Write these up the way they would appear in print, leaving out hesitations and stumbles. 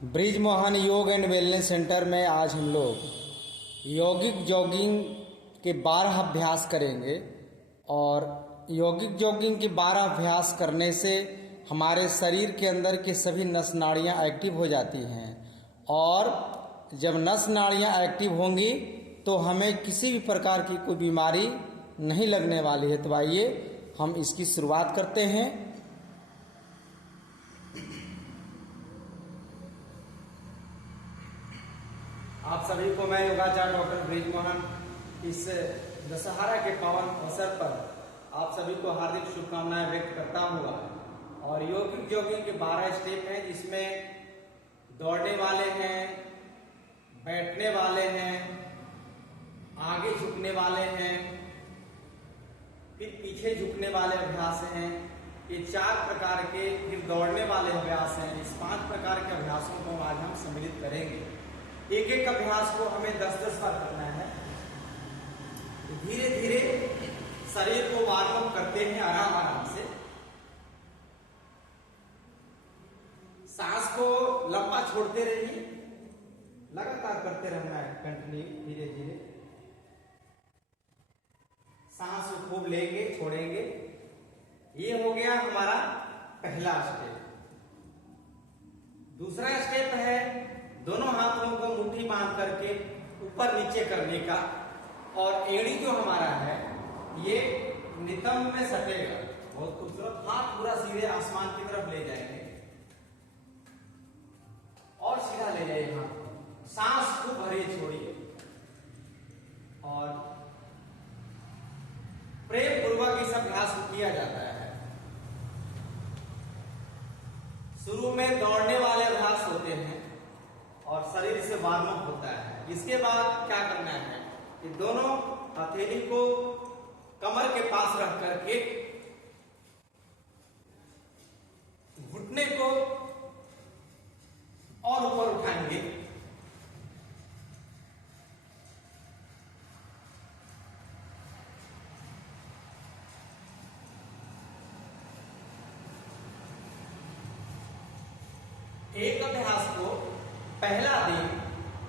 ब्रिजमोहन योग and wellness centre में आज हम लोग यौगिक जॉगिंग के 12 अभ्यास करेंगे। और यौगिक जॉगिंग के 12 अभ्यास करने से हमारे शरीर के अंदर के सभी नस नाड़ियाँ एक्टिव हो जाती हैं। और जब नस नाड़ियाँ एक्टिव होंगी तो हमें किसी भी प्रकार की कोई बीमारी नहीं लगने वाली है। तो आइए हम इसकी शुरुआत करते हैं। आप सभी को मैं योगाचार्य डॉक्टर ब्रिजमोहन इस दशहरा के पावन अवसर पर आप सभी को हार्दिक शुभकामनाएं व्यक्त करता हुआ। और यौगिक जॉगिंग के 12 स्टेप हैं, जिसमें दौड़ने वाले हैं, बैठने वाले हैं, आगे झुकने वाले हैं, फिर पीछे झुकने वाले अभ्यास हैं। ये 4 प्रकार के फिर दौड़ने वाले अभ्यास हैं। इस 5 प्रकार के अभ्यासों को आज हम सम्मिलित करेंगे। एक एक अभ्यास को हमें 10-10 बार करना है। धीरे धीरे शरीर को वार्म अप करते हैं, आराम आराम से। सांस को लंबा छोड़ते रहिए, लगातार करते रहना है, कंटिन्यू। धीरे धीरे सांस को खूब लेंगे, छोड़ेंगे। ये हो गया हमारा पहला स्टेप। दूसरा स्टेप है दोनों हाथों को मुट्ठी बांध करके ऊपर नीचे करने का। और एड़ी जो हमारा है ये नितंब में सटेगा, बहुत खूबसूरत। हाथ पूरा सीधे आसमान की तरफ ले जाएंगे और सीधा ले जाइए हाथ। सांस खूब भरिए, छोड़िए और प्रेम पूर्वक इस अभ्यास को किया जाता है। शुरू में दौड़ने वाले अभ्यास होते हैं और शरीर से वार्म अप होता है। इसके बाद क्या करना है कि दोनों हथेली को कमर के पास रख करके घुटने को और ऊपर उठाएंगे। एक अभ्यास को पहला दिन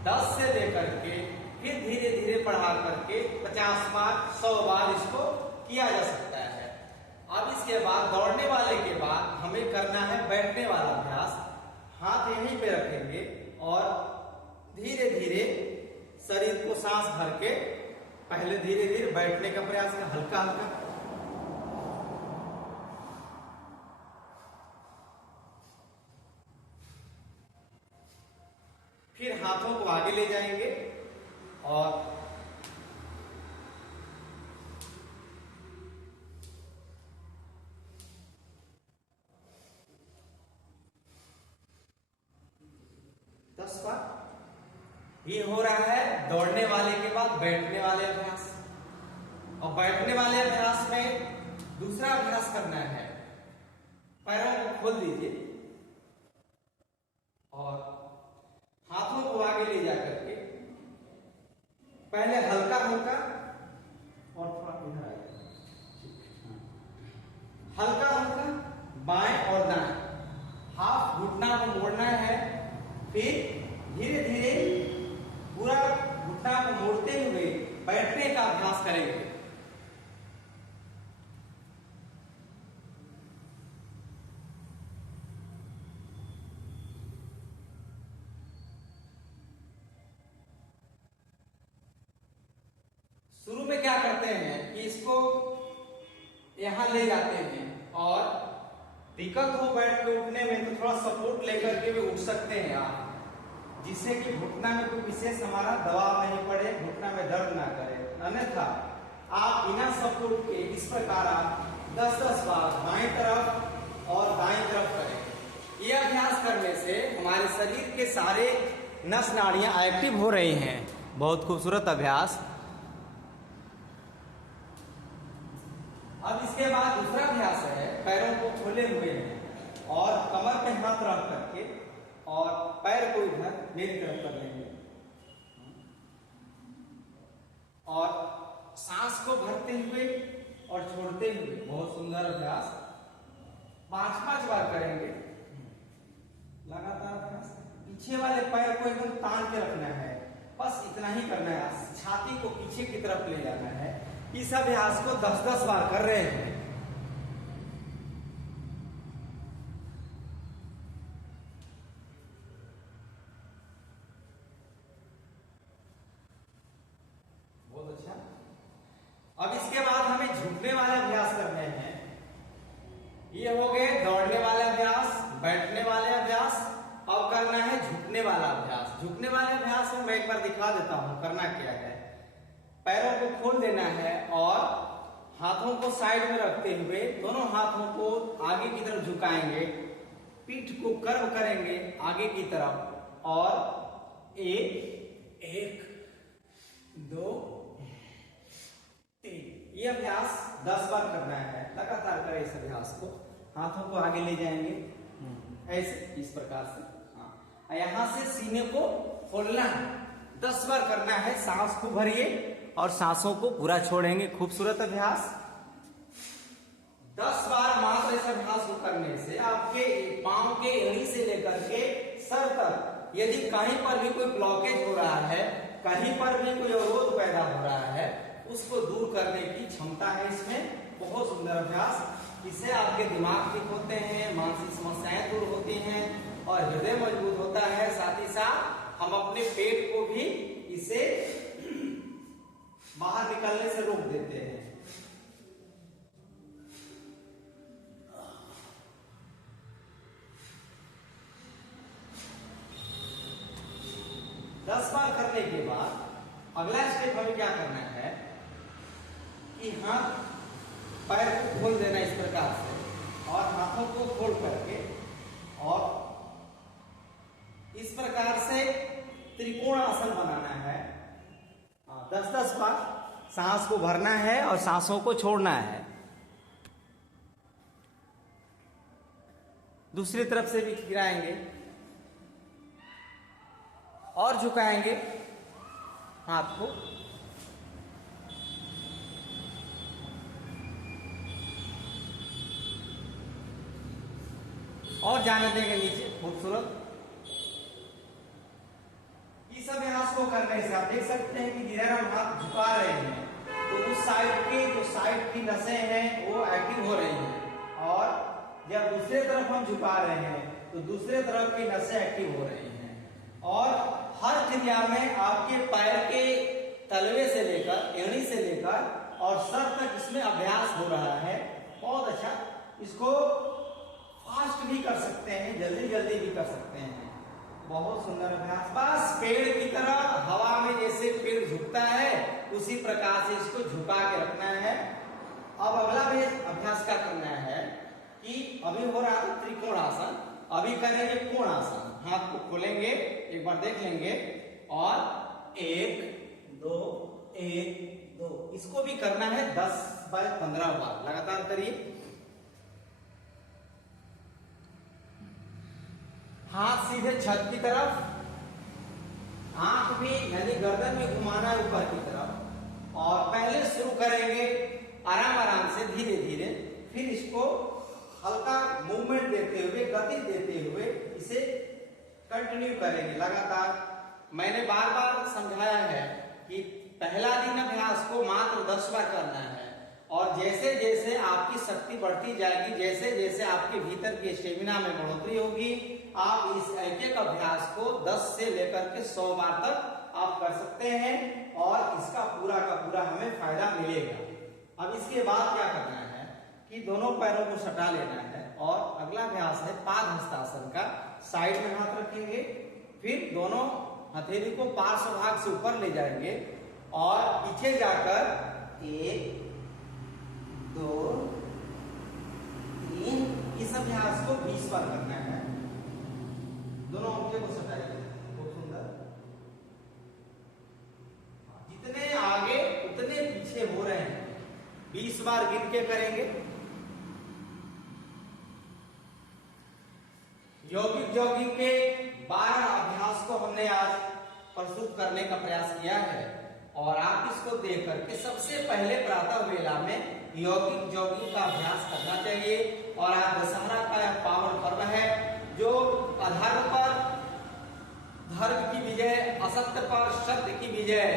10 से लेकर के फिर धीरे धीरे बढ़ा करके 50 बार 100 बार इसको किया जा सकता है। अब इसके बाद दौड़ने वाले के बाद हमें करना है बैठने वाला अभ्यास। हाथ यहीं पे रखेंगे और धीरे धीरे शरीर को सांस भर के पहले धीरे धीरे बैठने का प्रयास करें, हल्का हल्का। फिर हाथों को आगे ले जाएंगे और दस बार। ये हो रहा है दौड़ने वाले के बाद बैठने वाले अभ्यास। और बैठने वाले अभ्यास में दूसरा अभ्यास करना है। पैरों को खोल दीजिए और हाथों को आगे ले जाकर के पहले हल्का हल्का और थोड़ा इधर आइए, हल्का हल्का बाएं और दाएं। हाथ घुटना को मोड़ना है, फिर धीरे धीरे पूरा घुटना को मोड़ते हुए बैठने का अभ्यास करेंगे। शुरू में क्या करते हैं कि इसको यहां ले जाते हैं और दिक्कत हो बैठ के उठने में तो थोड़ा सपोर्ट लेकर के भी उठ सकते हैं आप, जिससे कि घुटना में कोई विशेष हमारा दबाव नहीं पड़े, घुटना में दर्द ना करे। अन्यथा आप बिना सपोर्ट के इस प्रकार आप 10-10 बार बाएं तरफ और दाएं तरफ करें। यह अभ्यास करने से हमारे शरीर के सारे नस नाड़ियां एक्टिव हो रही हैं। बहुत खूबसूरत अभ्यास। अब इसके बाद दूसरा अभ्यास है पैरों को खोले हुए हैं और कमर पे हाथ रख करके और पैर को इधर मेरी तरफ कर लेंगे और सांस को भरते हुए और छोड़ते हुए। बहुत सुंदर अभ्यास। 5-5 बार करेंगे लगातार अभ्यास। पीछे वाले पैर को एकदम तान के रखना है, बस इतना ही करना है। छाती को पीछे की तरफ ले जाना है। इस अभ्यास को 10-10 बार कर रहे हैं। बहुत अच्छा। अब इसके बाद हमें झुकने वाले अभ्यास करने हैं। ये हो गए दौड़ने वाले अभ्यास, बैठने वाले अभ्यास। अब करना है झुकने वाला अभ्यास। झुकने वाले अभ्यास में मैं एक बार दिखा देता हूं करना क्या है। पैरों को खोल देना है और हाथों को साइड में रखते हुए दोनों हाथों को आगे की तरफ झुकाएंगे, पीठ को कर्व करेंगे आगे की तरफ और एक 2 3। ये अभ्यास 10 बार करना है। लगातार करें इस अभ्यास को। हाथों को आगे ले जाएंगे ऐसे, इस प्रकार से। हाँ, यहां से सीने को खोलना है। 10 बार करना है। सांस को भरिए और सांसों को पूरा छोड़ेंगे। खूबसूरत अभ्यास। 10 बार मात्र इस अभ्यास को करने से आपके पांव के एड़ी से लेकर के सर तक यदि कहीं पर भी कोई ब्लॉकेज हो रहा है, कहीं पर भी कोई अवरोध पैदा हो रहा है, उसको दूर करने की क्षमता है इसमें। बहुत सुंदर अभ्यास। इससे आपके दिमाग ठीक होते हैं, मानसिक समस्याएं दूर होती हैं और हृदय मजबूत होता है। साथ ही साथ हम अपने पेट को भी इसे बाहर निकलने से रोक देते हैं। 10 बार करने के बाद अगला स्टेप हमें क्या करना है कि हाथ पैर को खोल देना इस प्रकार से और हाथों को खोल करके और इस प्रकार से त्रिकोण आसन बनाना है। 10-10 बार सांस को भरना है और सांसों को छोड़ना है। दूसरी तरफ से भी गिराएंगे और झुकाएंगे हाथ को। और जाने देंगे नीचे। खूबसूरत। इस अभ्यास को करने से आप देख सकते हैं कि जिधर हम हाथ झुका रहे हैं तो उस साइड की जो साइड की नसें हैं वो एक्टिव हो रही हैं और जब दूसरे तरफ हम झुका रहे हैं तो दूसरे तरफ की नसें एक्टिव हो रही हैं और हर क्रिया में आपके पैर के तलवे से लेकर एड़ी से लेकर और सर तक इसमें अभ्यास हो रहा है। बहुत अच्छा। इसको फास्ट भी कर सकते हैं, जल्दी जल्दी भी कर सकते हैं। बहुत सुंदर अभ्यास। बस पेड़ की तरह हवा में जैसे पेड़ झुकता है उसी प्रकार से इसको झुका के रखना है। अब अगला अभ्यास क्या करना है कि अभी हो रहा था त्रिकोणासन, अभी करेंगे कोणासन। हाथ को खोलेंगे, एक बार देख लेंगे और 1 2 1 2। इसको भी करना है 10 बार 15 बार। लगातार करिए। हाथ सीधे छत की तरफ, आंख भी यानी गर्दन में घुमाना ऊपर की तरफ और पहले शुरू करेंगे आराम आराम से धीरे धीरे, फिर इसको हल्का मूवमेंट देते हुए, गति देते हुए इसे कंटिन्यू करेंगे लगातार। मैंने बार बार समझाया है कि पहला दिन अभ्यास को मात्र 10 बार करना है और जैसे जैसे आपकी शक्ति बढ़ती जाएगी, जैसे जैसे आपके भीतर की स्टेमिना में बढ़ोतरी होगी, आप इस एक एक अभ्यास को 10 से लेकर के 100 बार तक आप कर सकते हैं और इसका पूरा का पूरा हमें फायदा मिलेगा। अब इसके बाद क्या करना है कि दोनों पैरों को सटा लेना है और अगला अभ्यास है पाद हस्तासन का। साइड में हाथ रखेंगे, फिर दोनों हथेली को पार्श्व भाग से ऊपर ले जाएंगे और पीछे जाकर 1 2 3। इस अभ्यास को 20 बार करना है। दोनों अंगुलियों को सटाइए। बहुत सुंदर। जितने आगे उतने पीछे हो रहे हैं। 20 बार गिन के करेंगे। यौगिक जॉगिंग के 12 अभ्यास को हमने आज प्रस्तुत करने का प्रयास किया है और आप इसको देख करके सबसे पहले प्रातः वेला में यौगिक जॉगिंग का अभ्यास करना चाहिए। और आज दशहरा का पावन पर्व है जो आधार पर असत्य पर सत्य की विजय,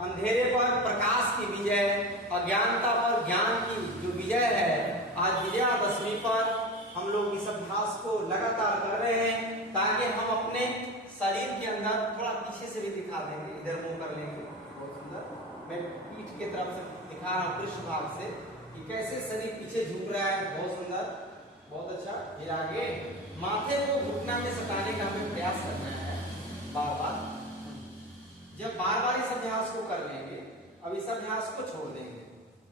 अंधेरे पर प्रकाश की विजय, अज्ञानता पर ज्ञान की जो विजय है, आज विजयादशमी पर हम लोग इस अभ्यास को लगातार कर रहे हैं, ताकि हम अपने शरीर के अंदर थोड़ा पीछे से भी दिखा देंगे, इधर मुंह कर लेंगे, बहुत सुंदर। मैं पीठ के तरफ से दिखा रहा हूँ पृष्ठ भाग से कि कैसे शरीर पीछे झुक रहा है, बहुत सुंदर, बहुत अच्छा। फिर आगे माथे को घुटना में सटाने का हमें प्रयास करना है बार बार। जब बार बार इस अभ्यास को कर लेंगे, अब इस अभ्यास को छोड़ देंगे,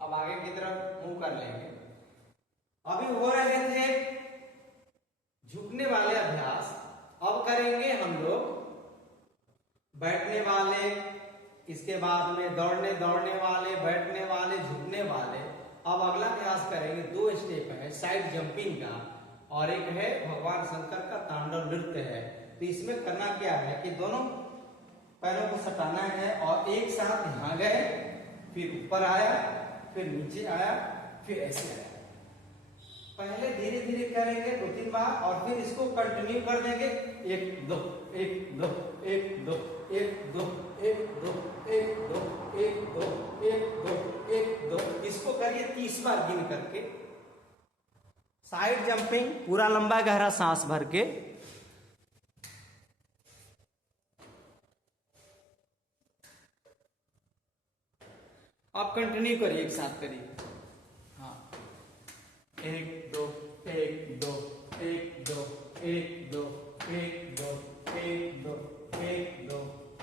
अब आगे की तरफ मुंह कर लेंगे। अभी हो रहे थे झुकने वाले अभ्यास, अब करेंगे हम लोग बैठने वाले, इसके बाद में दौड़ने वाले, बैठने वाले, झुकने वाले। अब अगला अभ्यास करेंगे, 2 स्टेप है साइड जंपिंग का, और एक है भगवान शंकर का तांडव नृत्य है। तो इसमें करना क्या है कि दोनों पैरों को सटाना है और एक साथ यहाँ गए, फिर ऊपर आया, फिर नीचे आया, फिर ऐसे आया। पहले धीरे धीरे करेंगे 2-3 बार, और फिर इसको कंटिन्यू कर देंगे, 1 2 1 2 1 2 1 2 1 2 1 2 1 2 1 2 1 2। इसको करिए 30 बार गिन करके। साइड जंपिंग, पूरा लंबा गहरा सांस भर के। आप कंटिन्यू करिए, एक साथ करिए। हाँ, 1 2 1 2 1 2 1 2 1 2 1 2 1 2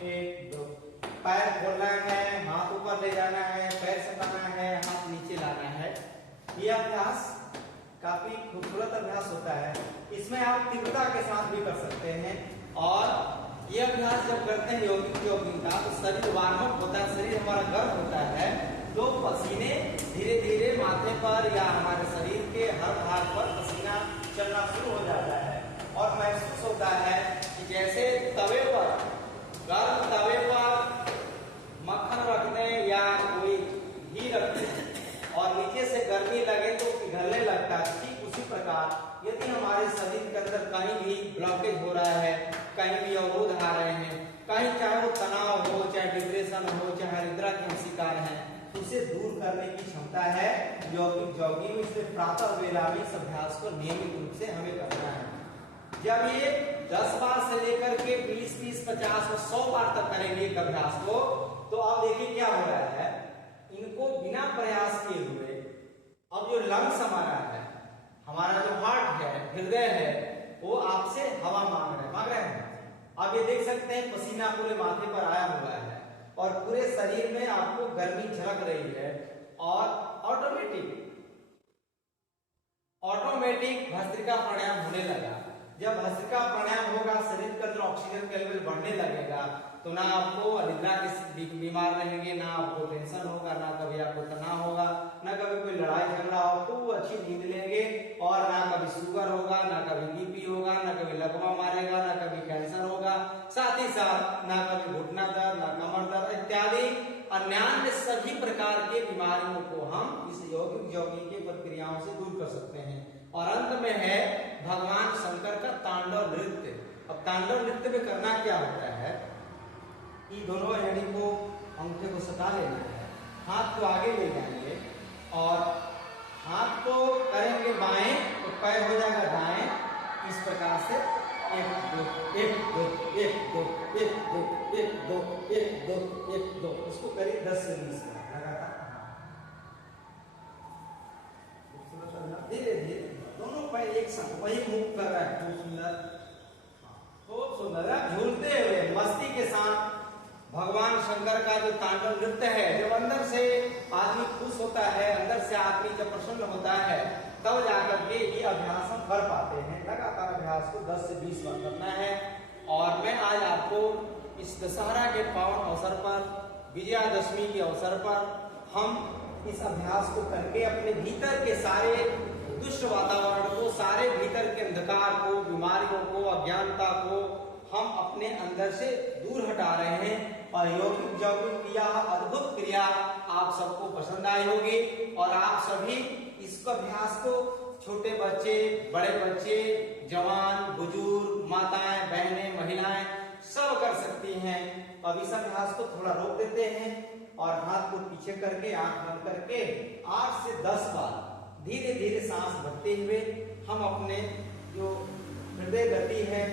1 2। पैर खोलना है, हाथ ऊपर ले जाना है, पैर सटाना है, हाथ नीचे लाना है। यह अभ्यास काफी खूबसूरत अभ्यास होता है। इसमें आप तीव्रता के साथ भी कर सकते हैं। और यह अभ्यास जब करते हैं योगिंग का, तो शरीर वार्म अप होता है, शरीर हमारा गर्म होता है, तो पसीने धीरे धीरे माथे पर या हमारे शरीर के हर भाग पर पसीना चलना शुरू हो जाता है। और महसूस होता है कि जैसे तवे पर, गर्म तवे पर मक्खन रख दें या कोई घी रख दें और नीचे से गर्मी लगे तो पिघलने लगता है, ठीक उसी प्रकार यदि हमारे शरीर के अंदर कहीं भी ब्लॉकेज हो रहा है, कहीं भी अवरोध आ रहे हैं, कहीं चाहे वो तनाव हो, चाहे डिप्रेशन हो, चाहे निद्रा के शिकार हैं, उसे दूर करने की क्षमता है जॉगिंग। इसलिए प्रातः वेला में इस अभ्यास को नियमित रूप से हमें करना है। जब ये 10 बार से लेकर के 20, 30, 50 और 100 बार तक करेंगे एक अभ्यास को, तो आप देखिए क्या हो रहा है, इनको बिना प्रयास किए हुए अब जो लंग्स हमारा जो हार्ट है, हृदय है, वो आपसे हवा मांग रहे हैं। आप ये देख सकते हैं पसीना पूरे माथे पर आया हुआ है और पूरे शरीर में आपको गर्मी झलक रही है। और ऑटोमेटिक भस्त्रिका प्राणायाम होने लगा। जब भस्त्रिका प्राणायाम होगा, शरीर के अंदर ऑक्सीजन का लेवल बढ़ने लगेगा, तो ना आपको निद्रा के बीमार रहेंगे, ना आपको टेंशन होगा, ना कभी आपको तनाव होगा, ना कभी कोई लड़ाई झगड़ा हो, तो वो अच्छी नींद लेंगे। और ना कभी शुगर होगा, ना कभी बीपी होगा, ना कभी लकवा मारेगा, ना कभी कैंसर होगा, साथ ही साथ ना कभी घुटना दर्द, ना कमर दर्द इत्यादि अन्य सभी प्रकार के बीमारियों को हम इस जॉगिंग की प्रक्रियाओं से दूर कर सकते हैं। और अंत में है भगवान शंकर का तांडव नृत्य। अब तांडव नृत्य में करना क्या होता है कि दोनों हड्डी को, अंगूठे को सटा लेना है, हाथ को आगे ले जाएंगे और हाथ को करेंगे बाएं तो पैर हो जाएगा दाएं। इस प्रकार से 1 2 1 2 1 2 1 2 1 2 1 2 1 2। इसको करिए 10 से 20 बार लगातार, धीरे धीरे दोनों पैर एक साथ, वही मूव कर रहा है। खूब सुंदर, खूब सुंदर। झूलते हुए मस्ती के साथ भगवान शंकर का जो तांडव नृत्य है, जब अंदर से आदमी खुश होता है, अंदर से आदमी जब प्रसन्न होता है, तब जाकर के ये अभ्यास हम कर पाते हैं। लगातार अभ्यास को 10 से 20 बार करना है। और मैं आज आपको इस दशहरा के पावन अवसर पर, विजयादशमी के अवसर पर, हम इस अभ्यास को करके अपने भीतर के सारे दुष्ट वातावरण को, सारे भीतर के अंधकार को, बीमारियों को, अज्ञानता को हम अपने अंदर से दूर हटा रहे हैं। और योगिक जॉगिंग की यह अद्भुत क्रिया आप सबको पसंद आई होगी और आप सभी इस अभ्यास को छोटे बच्चे, बड़े बच्चे, जवान, बुजुर्ग, माताएं, बहनें, महिलाएं सब कर सकती हैं। तो अब इस अभ्यास को थोड़ा रोक देते हैं और हाथ को पीछे करके आंख बंद करके 8 से 10 बार धीरे धीरे सांस भरते हुए हम अपने जो हृदय गति है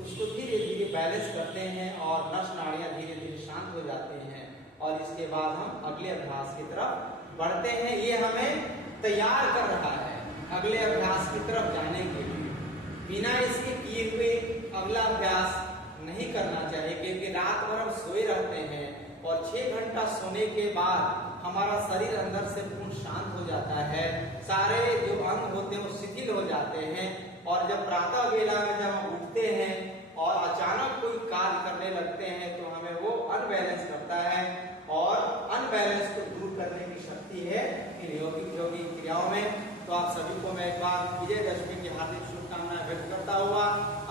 उसको धीरे धीरे बैलेंस करते हैं और नस नाड़ियां धीरे धीरे शांत हो जाते हैं। और इसके बाद हम अगले अभ्यास की तरफ बढ़ते हैं। ये हमें तैयार कर रहा है अगले अभ्यास की तरफ जाने के लिए। बिना इसके किए हुए अगला अभ्यास नहीं करना चाहिए, क्योंकि रात भर हम सोए रहते हैं और 6 घंटा सोने के बाद हमारा शरीर अंदर से पूर्ण शांत हो जाता है, सारे जो अंग होते हैं वो शिथिल हो जाते हैं। और जब प्रातः वेला में जब हम उठते हैं और अचानक कोई कार्य करने लगते हैं तो हमें वो अनबैलेंस करता है, और अनबैलेंस को दूर करने की शक्ति है इन यौगिक क्रियाओं में। तो आप सभी को मैं एक बार विजयदशमी की हार्दिक शुभकामनाएं व्यक्त करता हुआ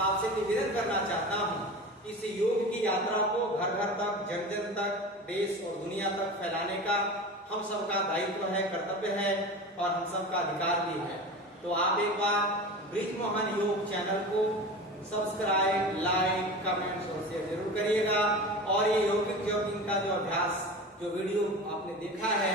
आपसे निवेदन करना चाहता हूँ, इस योग की यात्रा को घर घर तक, जन जन तक, देश और दुनिया तक फैलाने का हम सबका दायित्व है, कर्तव्य है और हम सबका अधिकार भी है। तो आप एक बार ब्रिजमोहन योग चैनल को सब्सक्राइब, लाइक, कमेंट्स और शेयर जरूर करिएगा। और ये यौगिक का जो अभ्यास जो वीडियो आपने देखा है